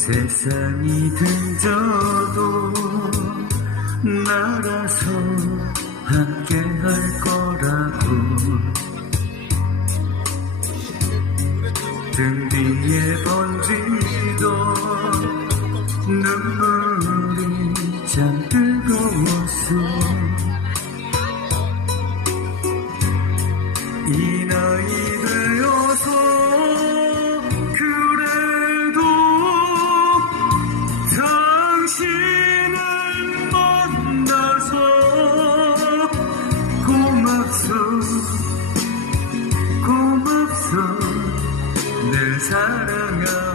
세상이 등져도 날아서 함께 할 거라고 등 뒤에 번지던 눈물이 참 뜨거웠어. 이 나이 되어서 그래도 당신을 만나서 고맙소 늘 사랑하고